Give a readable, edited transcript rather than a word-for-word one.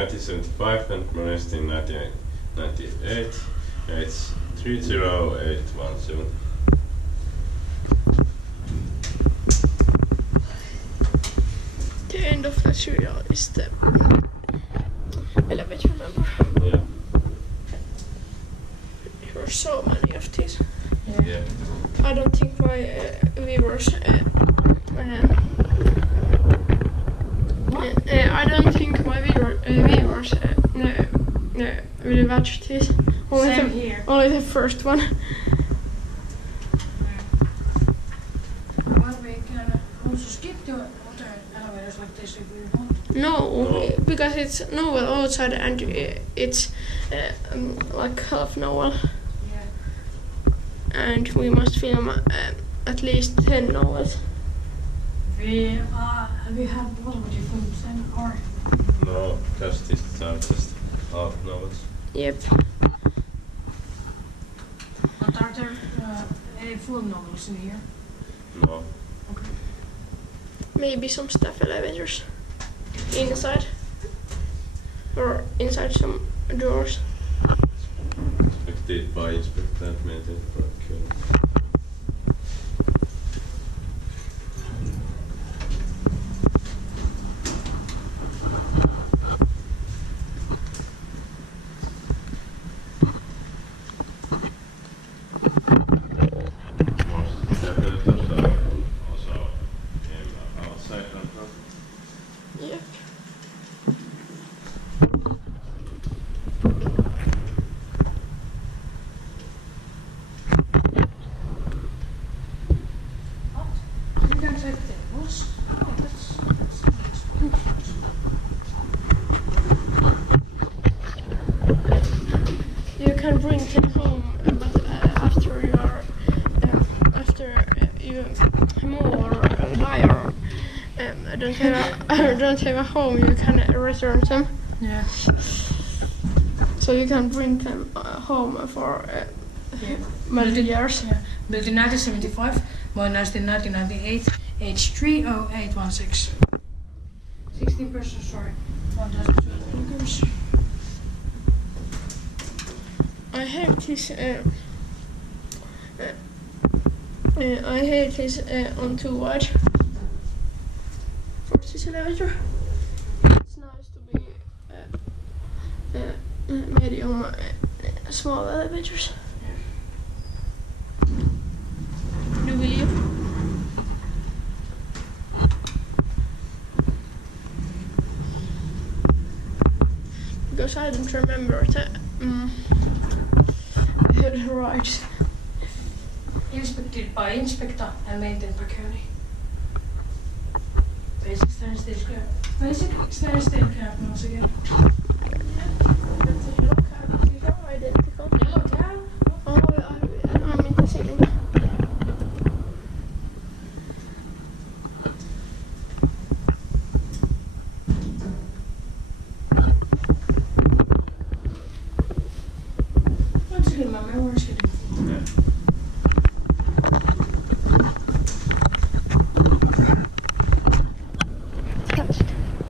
1975 and Modernised in 1998. It's 30817. The end of the serial is the elevator number. Yeah. There are so many of these. Yeah. I don't think my viewers. I don't think my viewers will watch this. Only the first one. Well, we can also skip to other elevators like this if we want. No, because it's novel outside and it's like half novel. Yeah. And we must film at least 10 novels. We have already filmed 10 or? No, just this time, just half novels. Yep. But are there any full novels in here? No. Okay. Maybe some staff elevators inside or inside some doors. Inspected by Inspecta and maintained by Kone-M. Yep. What? You can take tables? Oh, that's nice. You can bring them home, but after you move or die or don't have a home, you can return them. Yeah. So you can bring them home for many years. Yeah. Built in 1975, modernized in 1998, age 30816. 16%, sorry. 1,200. I hate this on too wide for this elevator. It's nice to be medium small elevators. Do we leave? Because I don't remember the rides. Inspected by Inspecta and maintained by Kone-M. Basic stainless steel scrap. Basic stainless steel scrap once again. That's a yellow cab. These are identical. Yellow cab? Oh, I'm in the ceiling. Once again, my memory is